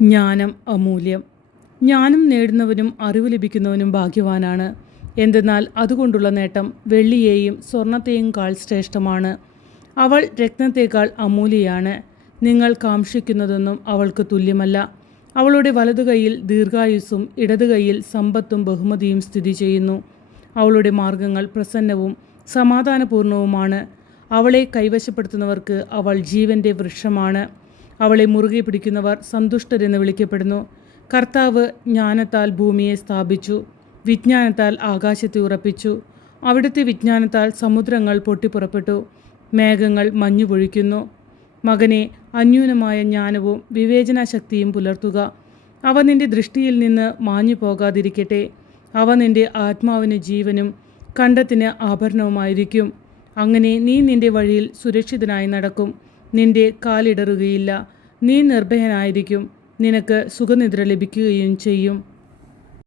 ജ്ഞാനം അമൂല്യം. ജ്ഞാനം നേടുന്നവനും അറിവ് ലഭിക്കുന്നവനും ഭാഗ്യവാനാണ്. എന്തെന്നാൽ അതുകൊണ്ടുള്ള നേട്ടം വെള്ളിയെയും സ്വർണത്തെയും കാൾ ശ്രേഷ്ഠമാണ്. അവൾ രത്നത്തേക്കാൾ അമൂല്യയാണ്. നിങ്ങൾ കാംക്ഷിക്കുന്നതൊന്നും അവൾക്ക് തുല്യമല്ല. അവളുടെ വലതുകൈയിൽ ദീർഘായുസ്സും ഇടതുകൈയിൽ സമ്പത്തും ബഹുമതിയും സ്ഥിതി ചെയ്യുന്നു. അവളുടെ മാർഗങ്ങൾ പ്രസന്നവും സമാധാനപൂർണവുമാണ്. അവളെ കൈവശപ്പെടുത്തുന്നവർക്ക് അവൾ ജീവൻ്റെ വൃക്ഷമാണ്. അവളെ മുറുകെ പിടിക്കുന്നവർ സന്തുഷ്ടരെന്ന് വിളിക്കപ്പെടുന്നു. കർത്താവ് ജ്ഞാനത്താൽ ഭൂമിയെ സ്ഥാപിച്ചു, വിജ്ഞാനത്താൽ ആകാശത്തെ ഉറപ്പിച്ചു. അവിടുത്തെ വിജ്ഞാനത്താൽ സമുദ്രങ്ങൾ പൊട്ടിപ്പുറപ്പെട്ടു, മേഘങ്ങൾ മഞ്ഞു പൊഴിക്കുന്നു. മകനെ, അന്യൂനമായ ജ്ഞാനവും വിവേചനാശക്തിയും പുലർത്തുക. അവ നിന്റെ ദൃഷ്ടിയിൽ നിന്ന് മാഞ്ഞു പോകാതിരിക്കട്ടെ. അവ നിന്റെ ആത്മാവിന് ജീവനും കണ്ഠത്തിന് ആഭരണവുമായിരിക്കും. അങ്ങനെ നീ നിന്റെ വഴിയിൽ സുരക്ഷിതനായി നടക്കും, നിന്റെ കാലിടറുകയില്ല. നീ നിർഭയനായിരിക്കും, നിനക്ക് സുഖനിദ്ര ലഭിക്കുകയും ചെയ്യും.